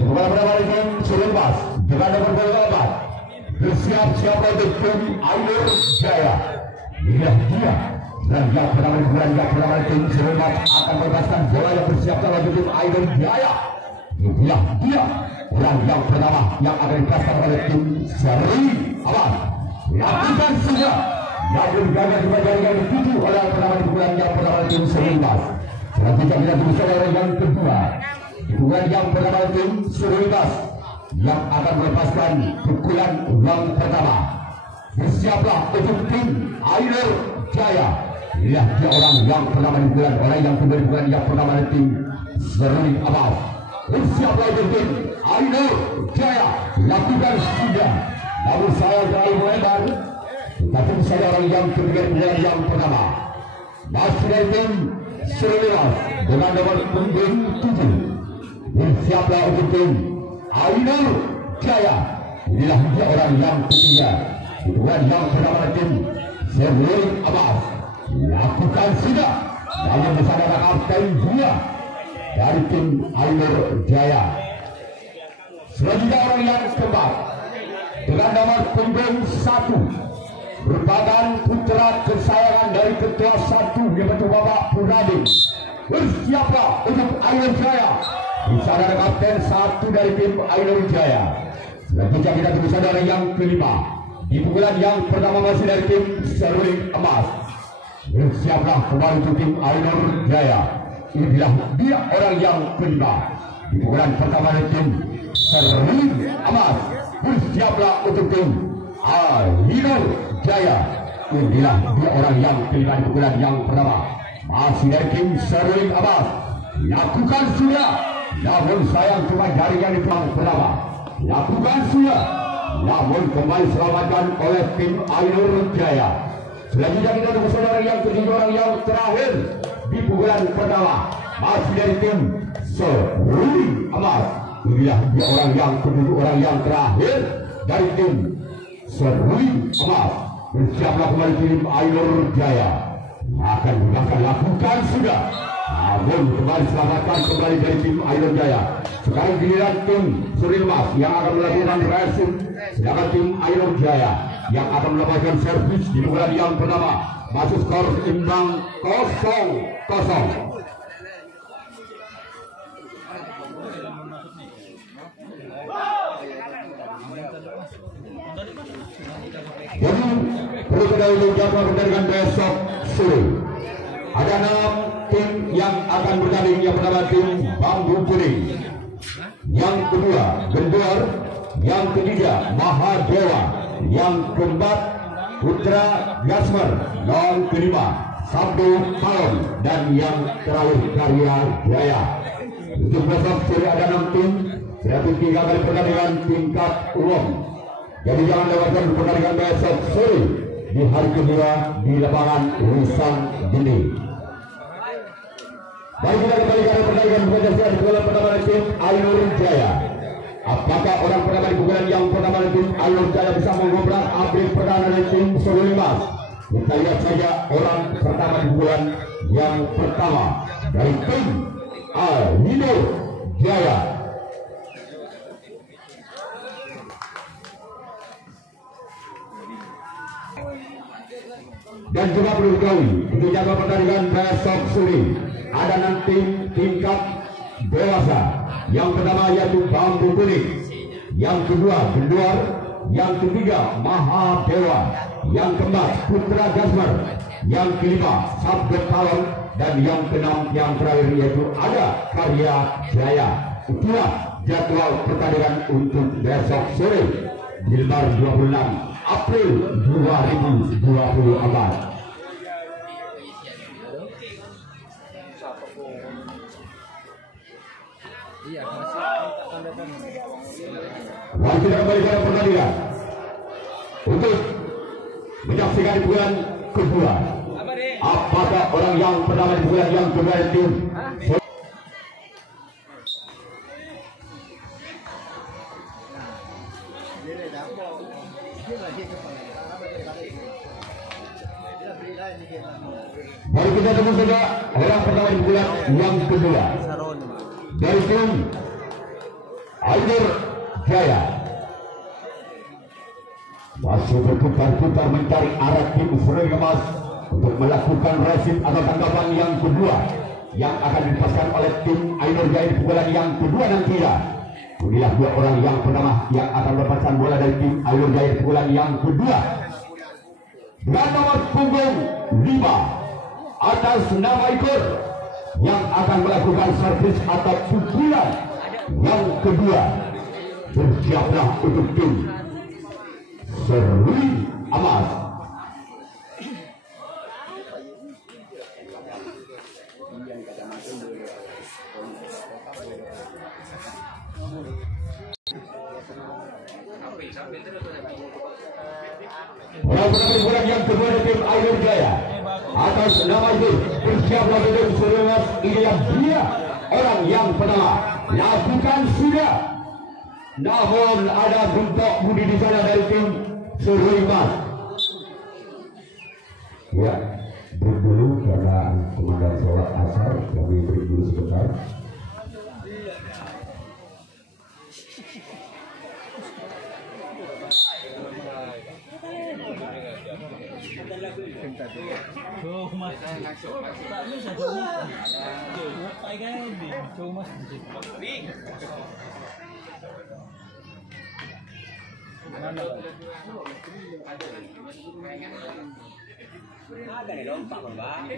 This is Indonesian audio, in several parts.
Bola berada di tim Surimbas dengan nomor 28. Bersiap-siap untuk tim Aino Jaya. Inilah dia. Dan yang pertama tim Surimbas akan melepaskan bola yang bersiap untuk tim Aino Jaya. Inilah dia. Dan yang pertama yang akan dilepaskan oleh tim Seri Awas. Lakukan sudah. Namun gagal jaringan dituju oleh yang pertama tim Surimbas. Selanjutnya kita tunggu saudara yang kedua. Dukungan yang pertama tim Surimbas yang akan melepaskan pukulan yang pertama. Bersiaplah untuk tim Aino Jaya. Inilah dia orang yang pertama dibukulan oleh yang kedua dibukulan yang pertama tim Seri Abbas. Bersiaplah untuk tim Aino Jaya. Lakukan sudah. Namun saya terlalu melebar. Tapi saya orang yang ketiga dibukulan yang pertama. Masih dari tim Surimbas dengan nomor punggung 7. Bersiaplah untuk tim Aino Jaya. Inilah dia orang yang ketiga. Dukungan yang pertama tim Seri Abbas. Lakukan sudah. Namun bersama kapten 2 dari tim Aino Jaya. Selanjutnya orang yang keempat dengan nomor punggung 1 merupakan putra kesayangan dari ketua 1 yaitu Bapak Purnadi. Bersiaplah untuk Aino Jaya. Di sana ada kapten 1 dari tim Aino Jaya. Selanjutnya kita tunggu saudara yang kelima. Di pukulan yang pertama masih dari tim Seri Abbas. Bersiaplah kembali untuk tim Aino Jaya. Inilah dia orang yang kelima. Di pukulan pertama dari tim Seri Abbas. Bersiaplah untuk tim Aino Jaya. Inilah dia orang yang kelima di pukulan yang pertama. Masih dari tim Seri Abbas. Lakukan sudah. Namun sayang cuma jaringan itu yang pertama. Lakukan sudah. Namun kembali selamatkan oleh tim Aino Jaya. Selanjutnya kita tunggu saudara yang ketiga orang yang terakhir di pukulan pertama. Masih dari tim Seri Abbas. Inilah dia orang yang ketujuh orang yang terakhir dari tim Seri Abbas. Bersiaplah kembali tim Aino Jaya. Akan lakukan sudah. Namun kembali selamatkan kembali dari tim Aino Jaya. Sekarang giliran tim Surimbas yang akan melakukan racing. Sedangkan tim Aino Jaya yang akan melakukan servis di pukulan yang pertama. Masuk skor imbang 0-0. Jadi perlu kita jadwal pertandingan besok sore. Ada 6 tim yang akan bertanding. Yang pertama tim Bambu Kuning, yang kedua Gendor, yang ketiga Mahadewa, yang keempat Putra Gasmer, yang kelima Sabdo Palon, dan yang terakhir Karya Jaya. Untuk besok sore ada 6 tim, yaitu 3 kali pertandingan tingkat umum. Jadi jangan lewatkan pertandingan besok sore di hari kedua di lapangan Wisan Dini. Baik, kita kembali ke pertandingan di pukulan pertama dari tim Aino Jaya. Apakah orang pertama di pukulan yang pertama dari tim Aino Jaya bisa mengobrak update pertama dari tim Surimbas? Kita lihat saja orang pertama di pukulan yang pertama dari tim Aino Jaya. Dan juga perlu diketahui untuk jadwal pertandingan besok sore ada 6 tim tingkat dewasa. Yang pertama yaitu Bambu Kuning, yang kedua Gendor, yang ketiga Mahadewa, yang keempat Putra Gasmer, yang kelima Sabdo Palon, dan yang keenam yang terakhir yaitu ada Karya Jaya. Itulah jadwal pertandingan untuk besok sore di 26 April 2024. Mari kita kembali ke pertandingan untuk menyaksikan pukulan kedua. Apakah orang yang pertama di pukulan yang kedua itu? Mari kita tunggu saja orang pertama di pukulan yang kedua dari tim Ainur Jaya masih berputar-putar mencari arah tim Serui Emas untuk melakukan resit atau tanggapan yang kedua yang akan dilepaskan oleh tim Ainur Jaya di pukulan yang kedua nantinya. Inilah dua orang yang pertama yang akan melepaskan bola dari tim Ainur Jaya di pukulan yang kedua. Dan nomor punggung 5 atas nama Ikor yang akan melakukan servis atau pukulan yang kedua. Bersiaplah untuk tim Serui Emas. Bola yang kedua dari tim Ainur Jaya atas nama itu bersiaplah untuk Serui Emas. Inilah dia orang yang pertama lakukan sudah. Namun ada bentuk budi di sana dari tim Serui Emas. Ya, break dulu karena komandan sholat asar. Kami break dulu sebentar. Ada nih dong Pak Bang.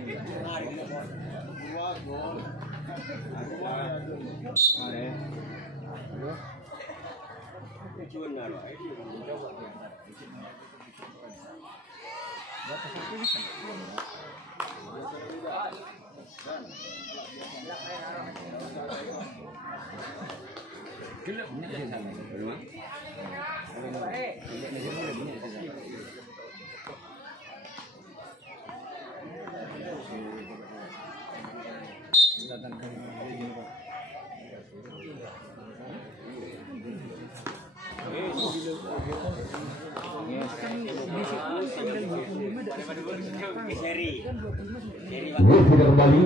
Kembali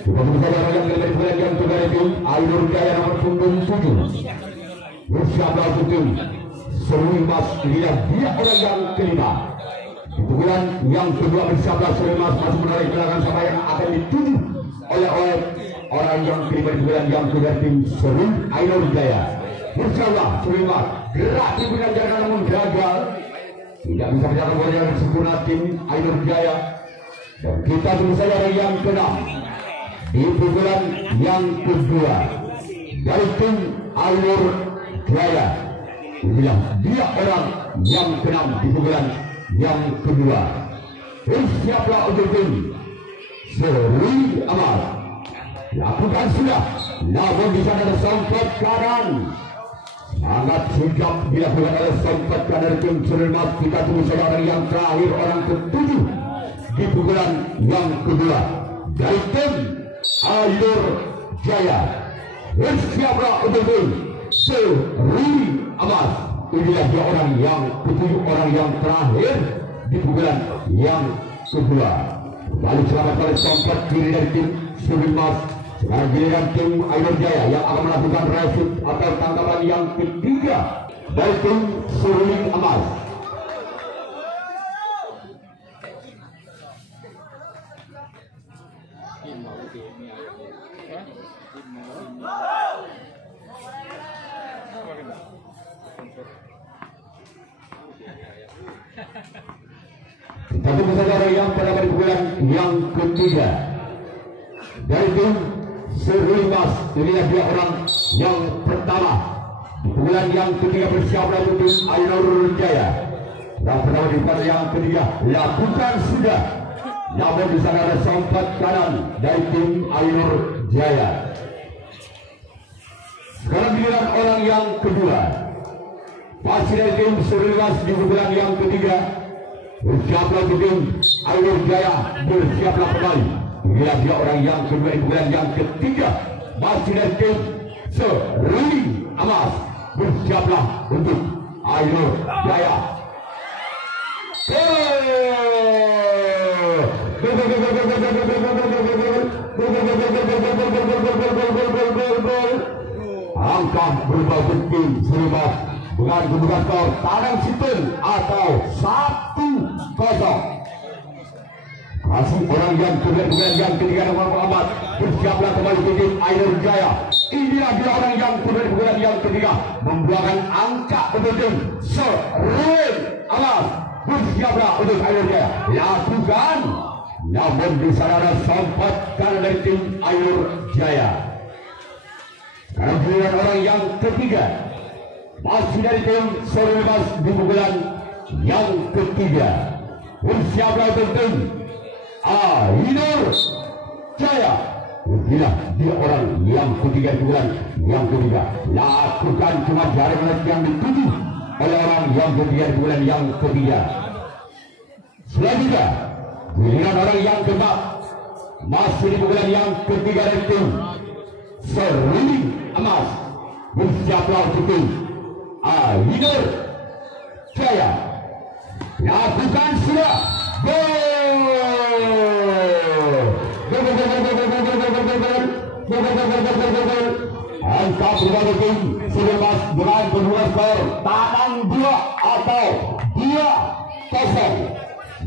kita bicara yang bulan yang kedua itu Ainur Jaya nomor punggung 7 bersiaplah untuk tim Serui Emas. Inilah dia orang yang kelima. Di bulan yang kedua bersiaplah Serui Emas masih menarik belakang sama yang akan dituju oleh orang yang kelima di bulan yang kedua tim Serui Ainur Jaya. Bersiaplah Serui Emas gerak di bulan jalan namun gagal. Tidak bisa menjaga bola yang sempurna tim Ainur Jaya. Dan kita tunggu saja yang ke-6 di pukulan yang kedua dari tim Ainur Jaya. Inilah dia orang yang ke-6 di pukulan yang kedua. Bersiaplah untuk tim Serui Emas. Lakukan sudah, namun di sana ada sompat kanan. Sangat sigap dilakukan oleh sompat kanan tim Serui Emas. Kita tunggu saja orang yang terakhir, orang ke-7 di pukulan yang kedua dari tim Ainur Jaya. Bersiaplah untuk tim Serui Emas. Inilah dia orang yang ke-7, orang yang terakhir di pukulan yang kedua. Lalu selamat oleh sompat kiri dari tim Serui Emas. Sekarang giliran tim Ainur Jaya yang akan melakukan resit atau tangkapan yang ketiga dari tim Serui Emas. Kita tunggu saudara yang pada bulan yang ketiga dari tim Serui Emas. Inilah dia orang yang pertama di bulan yang ketiga. Bersiaplah untuk tim Ainur Jaya. Dan pertama di bulan yang ketiga lakukan sudah, namun di sana ada sompat kanan dari tim Ainur Jaya. Sekarang giliran orang yang kedua masih dari tim Serui Emas di bulan yang ketiga. Bersiaplah untuk tim Ainur Jaya. Bersiaplah kembali. Inilah dia orang yang kedua di bulan yang ketiga masih dari tim Serui Emas. Bersiaplah untuk Ainur Jaya. angka berubah tim Seribas dengan kedudukan skor tandang Sipen atau 1-0. Masih orang yang kemudian yang ketiga nomor Muhammad bersiaplah kembali ke tim Air Jaya. Inilah dia orang yang kemudian yang ketiga membuahkan angka untuk tim Seril Alas. Bersiaplah untuk Air Jaya lakukan, namun di sana ada sempat kanan dari tim Air Jaya. Kemudian orang yang ketiga masih dari tim Seril Alas di pukulan yang ketiga. Bersiaplah untuk tim Air Jaya. Inilah dia orang yang ketiga bulan yang ketiga. Lakukan cuma jaringan yang dituju oleh orang yang ketiga bulan yang ketiga. Selanjutnya giliran orang yang keempat masih di bulan yang ketiga dari tim Seril Emas. Bersiaplah untuk tim Air Jaya. Lakukan sudah. Angka berbeda tim Seribas dengan kedua skor tandang 2 atau 2-0.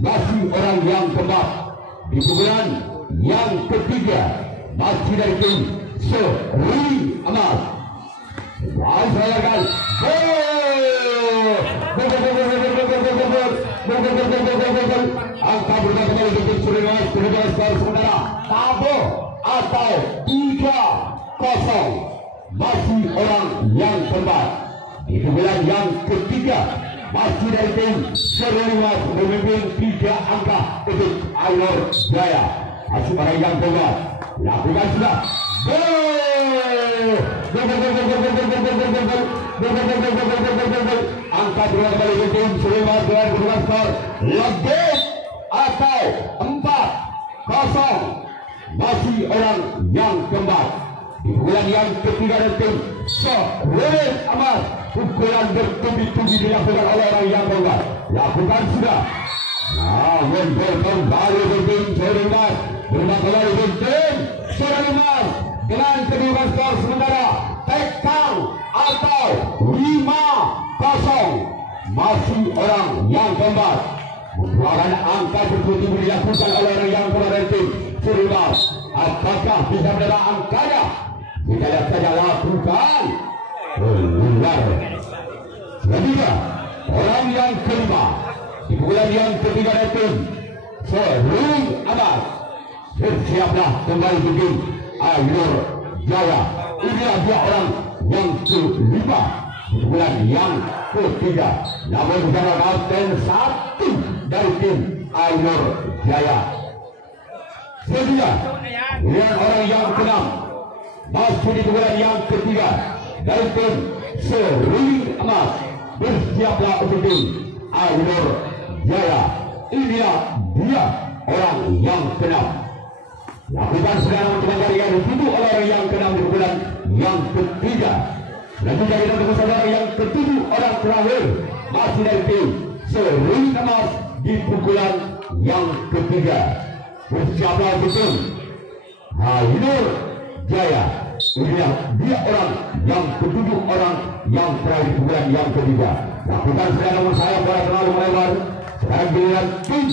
Masih orang yang keempat di pukulan yang ketiga masih dari tim Seril Emas. Angka berbeda kembali di tim Seril Emas kedua skor sementara tabur atau 3-0. Masih orang yang keempat di pukulan yang ketiga masih dari tim Seril Emas memimpin 3 angka untuk Air Jaya. Masih orang yang keempat lakukan sudah. Angka dua kembali ke tim Seril Emas dengan kedua skor lebih atau 4-0. Masih orang yang keempat di pukulan yang ketiga dari tim Seril Emas. Pukulan bertubi-tubi dilakukan oleh orang yang keempat. Lakukan sudah. Namun kembali ke tim Seril Emas. Berubah kembali ke tim Seril Emas dengan kedua skor sementara tekang atau 5-0. Masih orang yang keempat membuahkan angka bertubi-tubi dilakukan oleh orang yang keempat dari tim Seril Emas. Apakah bisa mendapat angkanya? Kita lihat saja, lakukan keluar. Selanjutnya orang yang kelima di pukulan yang ketiga dari tim Seril Emas. Bersiaplah kembali ke tim Air Jaya. Inilah dia orang yang kelima di pukulan yang ketiga. Namun secara kapten 1 dari tim Air Jaya. Selanjutnya dengan orang yang keenam masih di pukulan yang ketiga dari tim Seril Emas. Bersiaplah untuk tim Air Jaya. Inilah dia orang yang keenam. Lakukan sekarang untuk menjadikan dituju oleh orang yang keenam di pukulan yang ketiga. Selanjutnya kita tunggu saudara yang ketujuh orang terakhir masih dari tim Seril Emas di pukulan yang ketiga. Bersiaplah betul Air Jaya. Inilah dia orang yang ketujuh orang yang terakhir di pukulan yang ketiga. Lakukan sekarang saya pada terlalu melebar. Sekarang giliran tim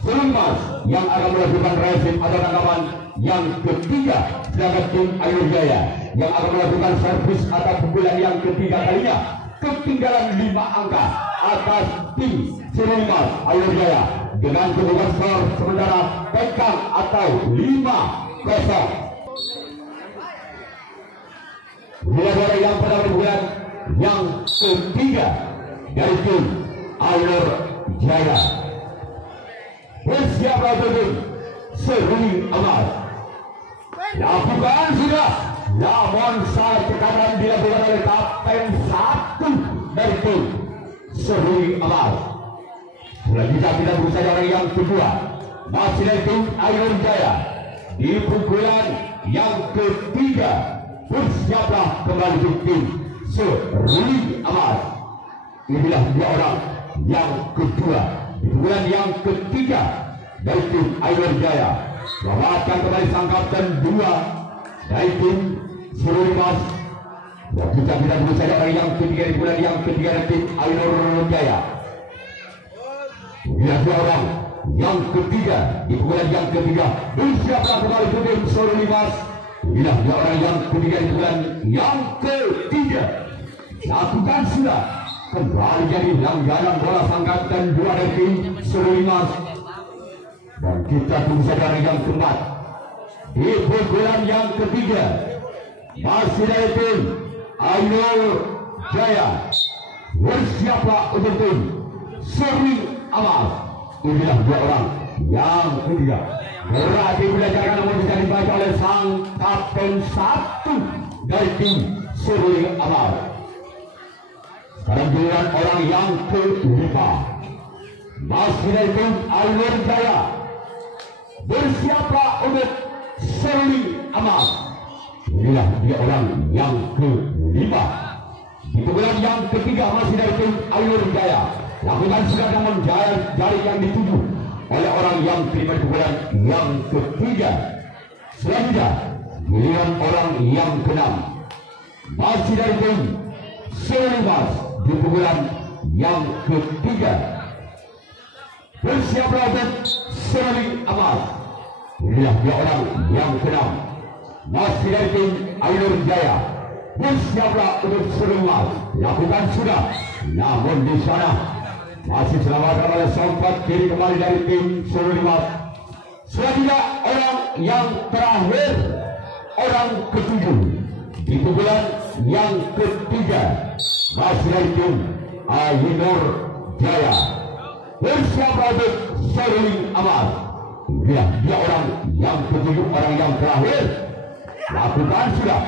Seril Emas yang akan melakukan racing atau tanggapan yang ketiga. Sedangkan tim Air Jaya yang akan melakukan servis atau pukulan yang ketiga kalinya. Ketinggalan 5 angka atas tim Seril Emas Air Jaya dengan kedudukan skor sementara tekang atau 5-0. Mulai yang pada pukulan yang ketiga dari tim Air Jaya. Bersiaplah untuk Seril Emas. Lakukan sudah. Namun saat tekanan dilakukan oleh kapten 1 dari tim Seril Emas. Selanjutnya kita berusaha orang yang kedua masih dari tim Air Jaya di pukulan yang ketiga. Bersiaplah kembali ke tim Seril Emas. Inilah dia orang yang kedua di pukulan yang ketiga dari tim Air Jaya. Selamatkan kembali sang kapten 2 dari tim Seril Emas. Kita dulu saja dari yang ketiga di bulan yang ketiga tim Ainur Jaya. Lihat dua orang yang ketiga di bulan yang ketiga. Bersiaplah kembali ke tim Sorolimas. Lihat dua orang yang ketiga di bulan yang ketiga. Lakukan sudah kembali jadi langganan bola sangkat dan dua dari tim Sorolimas. Dan kita tunggu saja dari yang keempat di bulan yang ketiga. Masih dari tim Ainur Jaya. Bersiaplah untuk tim Sering Amas. Inilah dua orang yang ketiga. Berarti belajarkan namun bisa dibaca oleh sang kapten satu dari tim Sering Amas. Sekarang giliran orang yang kelima. Masih dari tim Ainur Jaya. Bersiaplah untuk Sering Amas. Inilah dia orang yang kelima. Di bulan yang ketiga masih dari tim Ainur Jaya. Lakukan sudah namun jari yang dituju oleh orang yang kelima di bulan yang ketiga. Selanjutnya giliran orang yang keenam masih dari tim Selimas di bulan yang ketiga. Bersiaplah untuk Sering Amas. Inilah dia orang yang keenam masih dari tim Ainur Jaya. Bersiaplah untuk Selimas. Lakukan sudah namun di sana masih selamatkan oleh sempat kiri kembali dari tim Selimas. Selanjutnya orang yang terakhir, orang ketujuh di bulan yang ketiga masih dari tim Ainur Jaya. Bersiaplah untuk Sering Amas. Dia orang yang ketujuh, orang yang terakhir. Lakukan sudah.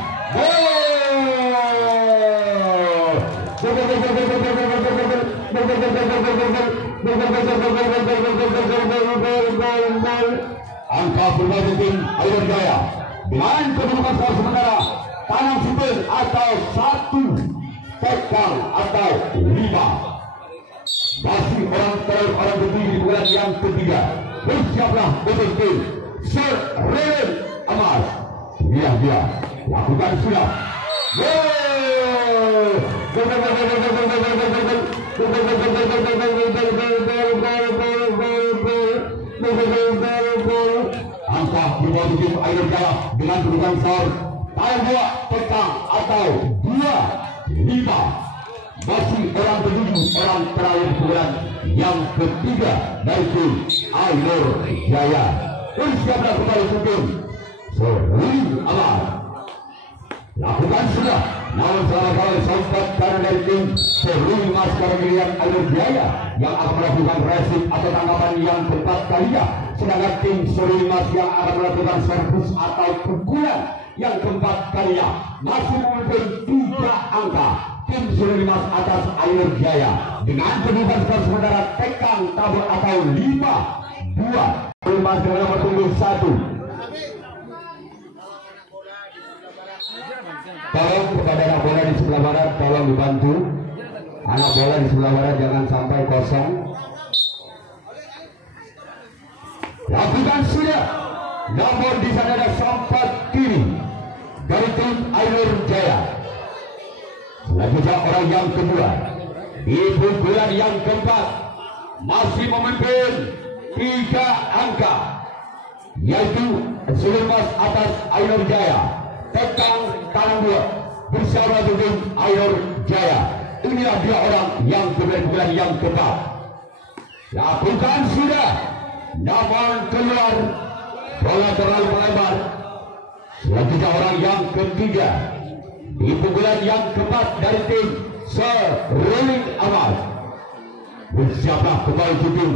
Angka bermain tim Ainur Jaya dengan kedudukan skor sementara tangan sipil atau 1, tekang atau 5. Masih orang terakhir, orang ketujuh di bulan yang ketiga. Bersiaplah untuk tim Sering Amas. Dia lakukan sudah. Angka bermain tim Ainur Jaya dengan kedudukan skor tangan 2, tekang atau 2-5. Masih orang ketujuh, orang terakhir bulan yang ketiga dari tim Ainur Jaya. Bersiaplah kembali ke tim Sering Amas. Lakukan sudah namun selama kali sempat karena dari tim Sering Amas sekarang melihat Ainur Jaya yang akan melakukan resip atau tanggapan yang keempat kalinya, sedangkan tim Sering Amas yang akan melakukan servis atau pukulan yang keempat kalinya. Masih memimpin 3 angka tim Sering Amas atas Ainur Jaya dengan kedudukan skor sementara tekang tabur atau 5-2. Mas dengan nomor punggung 1. Tolong kepada anak bola di sebelah barat, tolong dibantu. Anak bola di sebelah barat jangan sampai kosong. Lakukan sudah. Namun di sana ada sempat kiri dari tim Ainur Jaya. Selanjutnya orang yang kedua di pukulan yang keempat masih memimpin 3 angka, yaitu Selimas atas Ainur Jaya. Tekang tangan 2 bersama dengan Ainur Jaya. Inilah dia orang yang kemudian yang keempat. Lakukan sudah namun keluar, bola terlalu melebar. Selanjutnya orang yang ketiga di pukulan yang keempat dari tim Sering Amas. Bersiaplah kembali ke tim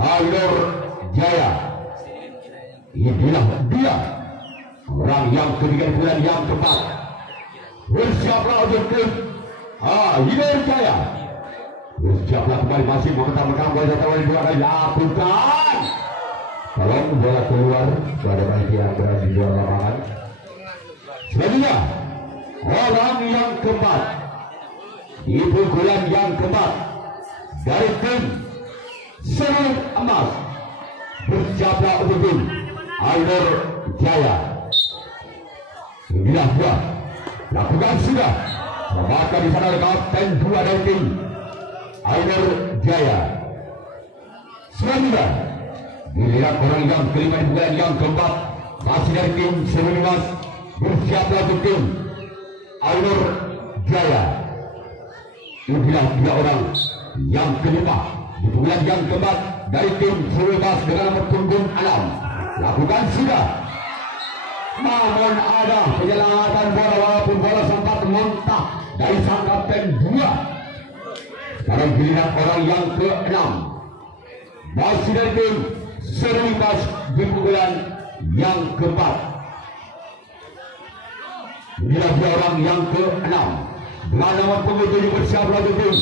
Ainur Jaya. Inilah dia orang yang ketiga di bulan yang keempat. Bersiaplah untuk tim Ainur Jaya. Bersiaplah kembali masih memegang bola tawar dua kali. Lakukan. Tolong bola keluar pada baik yang berada di luar lapangan. Selanjutnya orang yang keempat di pukulan yang keempat dari tim Sering Amas. Bersiaplah untuk tim Ainur Jaya. Inilah dia lakukan sudah. Selamatkan di sana oleh kapten 2 dari tim Ainur Jaya. Selanjutnya giliran orang yang kelima di pukulan yang keempat masih dari tim Serunimas. Bersiaplah untuk tim Ainur Jaya. Inilah 3 orang yang kelima di pukulan yang keempat dari tim Serunimas dengan nomor punggung 6. Lakukan sudah. Namun ada penyelamatan bola walaupun bola sempat muntah dari sang kapten 2. Sekarang giliran orang yang ke-6 masih dari tim Serunimas di pukulan yang keempat. Inilah 2 orang yang ke-6 dengan nomor punggung 7. Bersiaplah untuk tim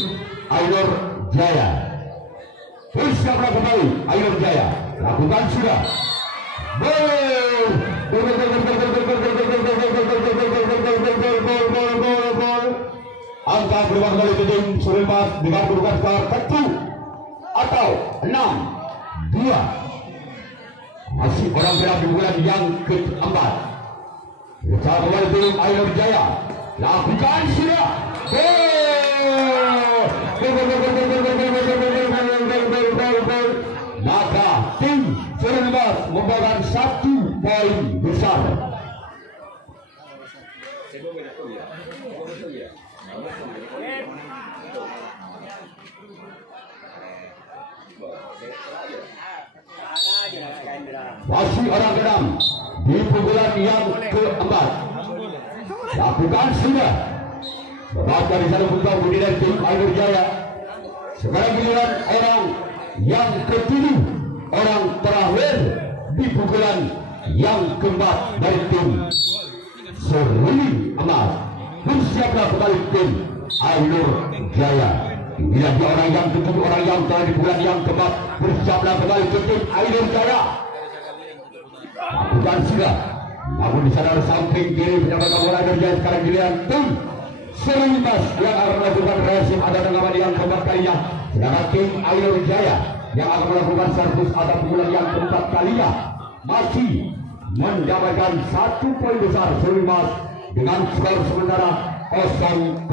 Ainur Jaya. Bersiaplah kembali Ainur Jaya. Lakukan sudah. Angka berubah kembali ke tim Serunimas dengan berurutan skor 7 atau 6-2. Masih orang berada di bulan yang keempat. Bersama kembali tim Ainur Jaya. Lakukan sudah. Maka tim Serunimas membawakan 1 poin besar. Masih orang ke-6 di pukulan yang keempat. Lakukan sudah. Sebabkan di sana pukulan budi dari tim Ainur Jaya. Sekarang giliran orang yang ke-7, orang terakhir di pukulan yang keempat dari tim Serunimas. Bersiaplah kembali tim Ainur Jaya. Inilah 2 orang yang ke-7, orang yang terakhir di pukulan yang keempat. Bersiaplah kembali ke tim Ainur Jaya. Lakukan sudah. Namun di sana samping kiri penyambatan bola Ainur Jaya. Sekarang giliran tim Serunimas yang akan melakukan reaksi ada tanggapan yang keempat kalinya. Sedangkan tim Ainur Jaya yang akan melakukan servis atau pukulan yang keempat kalinya masih mendapatkan 1 poin besar. Serunimas dengan skor sementara 0-0.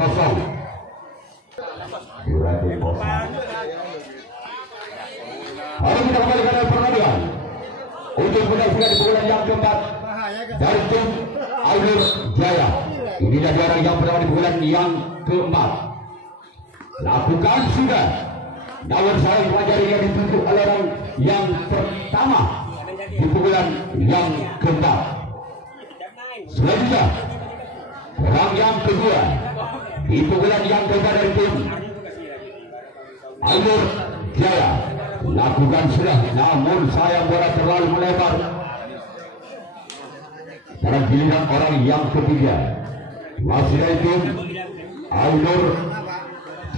Mari kita kembali ke pertandingan untuk menyaksikan pukulan yang keempat dari tim Ainur Jaya. Inilah 2 orang yang berada di pukulan yang keempat. Lakukan sudah. Namun saya pelajari yang ditunjuk oleh orang yang pertama di pukulan yang keempat. Selanjutnya orang yang kedua di pukulan yang keempat dari tim Ainur Jaya. Lakukan sudah. Namun sayang bola terlalu melebar. Sekarang giliran orang yang ketiga masih dari tim Ainur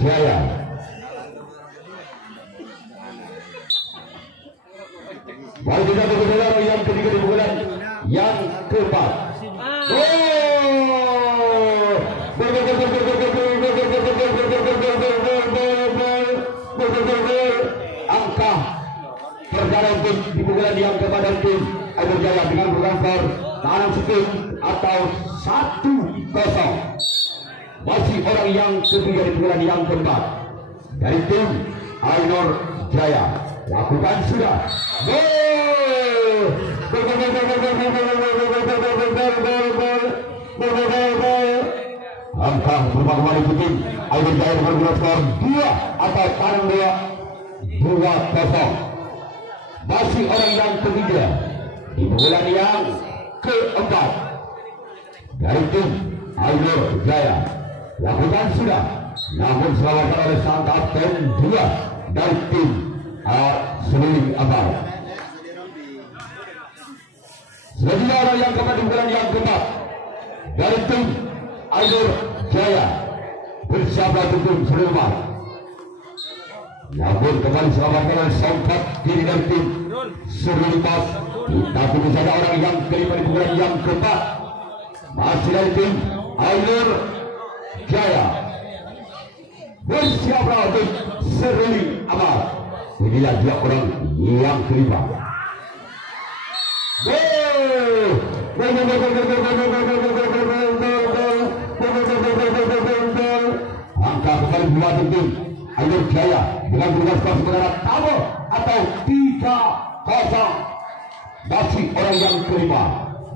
Jaya. Baik, kita berbicara yang ketiga di pukulan yang keempat. Angka perjalanan tim di pukulan yang keempat dari tim Ainur Jaya dengan berulang skor tanam sedikit atau 1-0. Masih orang yang ketiga di pukulan yang keempat dari tim Ainur Jaya. Lakukan sudah. Angka berubah kembali ke tim Ainur Jaya dengan berulang skor 2 atau tanam 2-0. Masih orang yang ketiga di pukulan yang keempat dari tim Ainur Jaya. Lakukan sudah. Namun selamatkan oleh sang kapten 2 dari tim Serunimas. Selanjutnya orang yang keempat di pukulan yang keempat dari tim Ainur Jaya. Bersiaplah untuk tim Serunimas. Namun kembali selamatkan oleh sang kapten dari tim Serunimas. Tapi di sana orang yang kelima di pukulan yang keempat masih dari tim Ainur Jaya. Bersiaplah untuk Serunimas. Inilah 2 orang yang kelima. Angka kembali dua tim Ainur Jaya dengan berubah skor sebenarnya sama atau 3-0. Masih orang yang kelima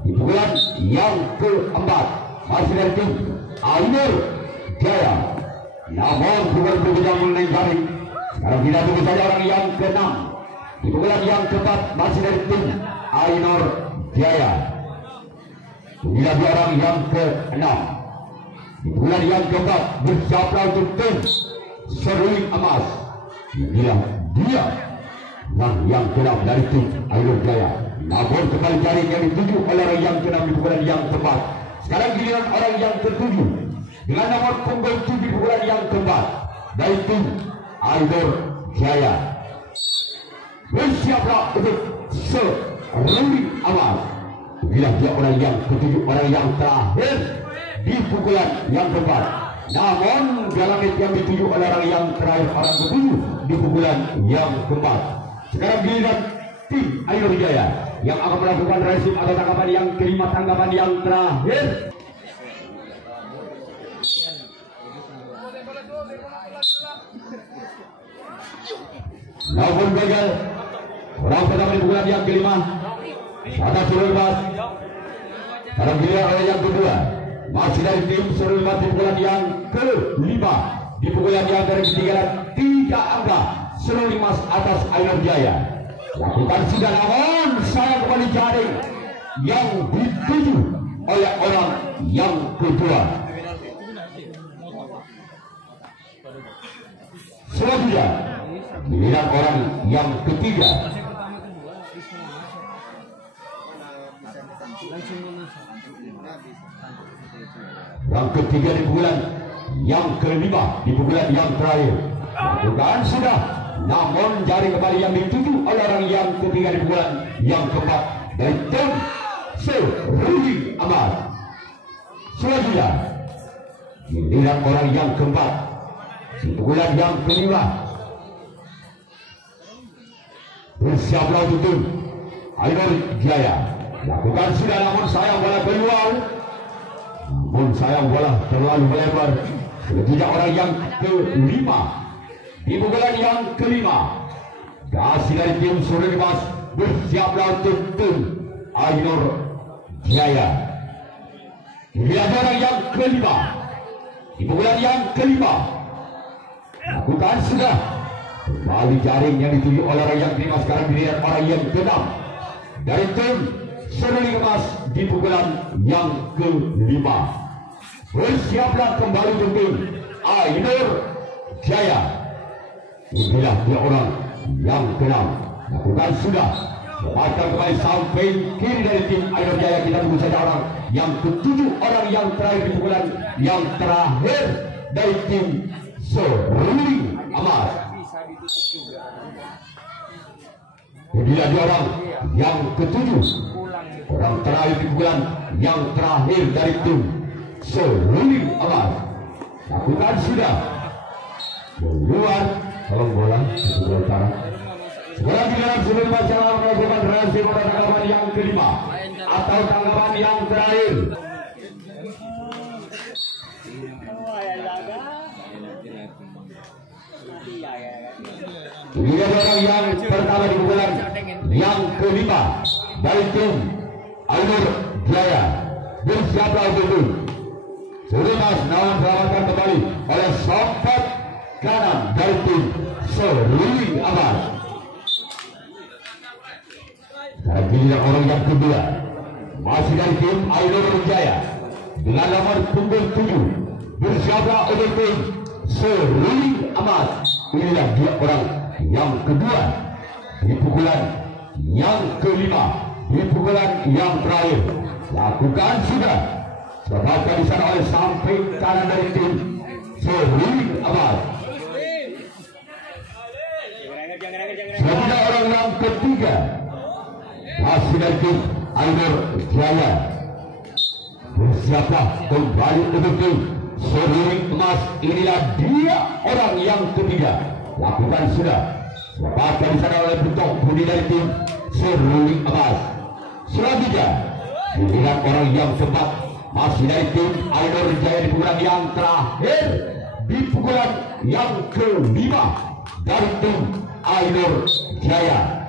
di pukulan yang keempat masih dari tim Ainur Jaya. Namun bukan berbeda mengenai garing. Sekarang tidak tunggu saja orang yang keenam di pukulan yang keempat masih dari tim Ainur Jaya. Tidak di orang yang keenam di bulan yang keempat bersiaplah untuk tim Seruling Emas. Inilah dia yang keenam dari tim Ainur Jaya. Namun kembali jaring yang dituju oleh orang yang keenam di bulan yang keempat. Sekarang giliran orang yang ketujuh dengan nomor punggung 7 di bulan yang keempat dari tim Ainur Jaya. Bersiaplah untuk Seruling Emas. Inilah dia orang yang ketujuh, orang yang terakhir di pukulan yang keempat. Namun dalam yang dituju oleh orang yang terakhir, orang ketujuh di pukulan yang keempat. Sekarang giliran tim Ainur Jaya yang akan melakukan resim atau tanggapan yang kelima, tanggapan yang terakhir. Namun gagal. Orang pertama di pukulan yang kelima atas Seruling Emas. Sekarang giliran orang yang kedua masih dari tim Seruling Emas di pukulan yang kelima. Di pukulan yang dari ketinggalan 3 angka Seruling Emas atas Ainur Jaya. Lakukan sudah, namun saya kembali jaring yang dituju oleh orang yang kedua. Selanjutnya giliran orang yang ketiga. Yang ketiga di pukulan yang kelima, di pukulan yang terakhir. Lakukan sudah, namun jaring kembali yang dituju oleh orang yang ketiga di pukulan yang keempat dari tim Seruling Emas. Selanjutnya giliran orang yang keempat di pukulan yang kelima. Bersiaplah untuk tim Ainur Jaya. Lakukan sudah, namun sayang bola keluar. Namun sayang bola terlalu melebar. Selanjutnya orang yang kelima di pukulan yang kelima. Kasih dari tim Seruling Emas. Bersiaplah untuk tim Ainur Jaya. Lihat orang yang kelima di pukulan yang kelima. Lakukan sudah. Kembali jaring yang dituju oleh orang yang kelima. Sekarang dilihat orang yang keenam dari tim Seruling Emas di pukulan yang kelima. Bersiaplah kembali untuk tim Ainur Jaya. Inilah dia orang yang keenam. Lakukan sudah. Lepaskan kembali sampai kiri dari tim Ainur Jaya. Kita tunggu saja orang yang ketujuh, orang yang terakhir di pukulan yang terakhir dari tim Seruling Emas. Inilah dia orang yang ketujuh, orang terakhir di pukulan yang terakhir dari tim Seruling Emas. Lakukan sudah. Keluar tolong bola di sebelah utara. Sekarang giliran Seruling Emas yang melakukan reaksi pada tanggapan yang kelima atau tanggapan yang terakhir. Ini ada orang yang pertama di pukulan yang kelima dari tim Ainur Jaya. Bersiaplah untuk tim Seruling Emas, namun selamatkan kembali oleh sompat kanan dari tim Seruling Emas. Sekarang giliran orang yang kedua masih dari tim Ainur Jaya dengan nomor punggung 7. Bersiaplah untuk tim Seruling Emas. Inilah dia orang yang kedua di pukulan yang kelima, di pukulan yang terakhir. Lakukan sudah. Sebabkan di sana oleh samping kanan dari tim Seruling Emas. Selanjutnya orang yang ketiga masih dari tim Ainur Jaya. Bersiaplah kembali untuk tim Seruling Emas. Inilah dia orang yang ketiga. Lakukan sudah. Lepaskan di sana oleh bentuk budi dari tim Seruling Emas. Selanjutnya giliran orang yang keempat masih dari tim Ainur Jaya di pukulan yang terakhir di pukulan yang kelima dari tim Ainur Jaya.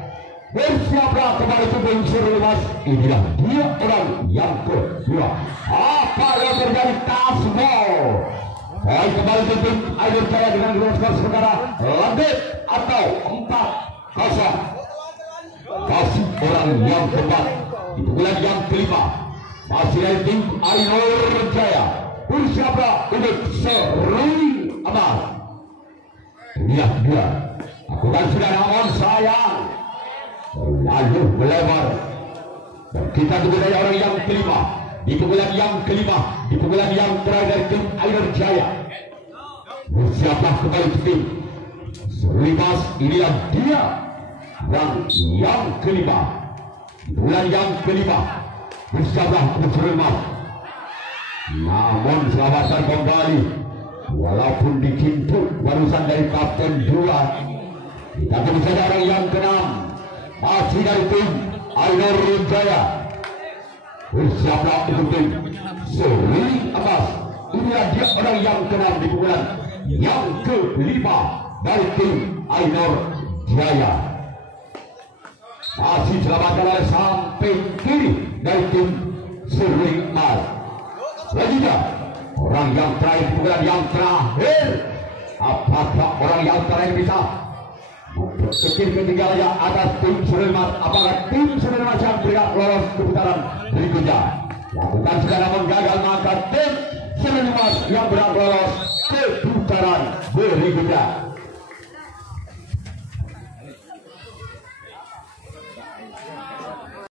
Bersiaplah kembali ke unsur lemas. Inilah dia orang yang kedua. Apa yang terjadi? Tasbol. Baik, kembali ke tim Ainur Jaya dengan skor sementara lanjut atau 4-0. Kasih orang yang keempat di pukulan yang kelima masih dari tim Ainur Jaya. Bersiaplah untuk seri aman. Lihat dia, aku kan sudah namun sayang lalu melebar. Dan kita tunggu dari orang yang kelima di pukulan yang kelima, di pukulan yang terakhir dari tim Ainur Jaya. Bersiaplah kembali ke tim Selipas. Inilah dia yang kelima, di pukulan yang kelima. Bersiaplah untuk Selipas. Namun selamatkan kembali walaupun dicintuk barusan dari Kapten Dulan. Kita tunggu saja orang yang keenam masih dari tim Ainur Jaya. Bersiaplah untuk tim Seri Abbas. Inilah dia orang yang keenam di pukulan yang kelima dari tim Ainur Jaya. Masih selamatkan oleh sampai kiri dari tim Seri Abbas. Selanjutnya orang yang terakhir pukulan yang terakhir. Apakah orang yang terakhir bisa memperkecil ketinggalannya atas tim Sudirman? Apakah tim Sudirman yang tidak lolos ke putaran berikutnya? Lakukan sekarang namun gagal, maka tim Sudirman yang berhak lolos ke putaran berikutnya.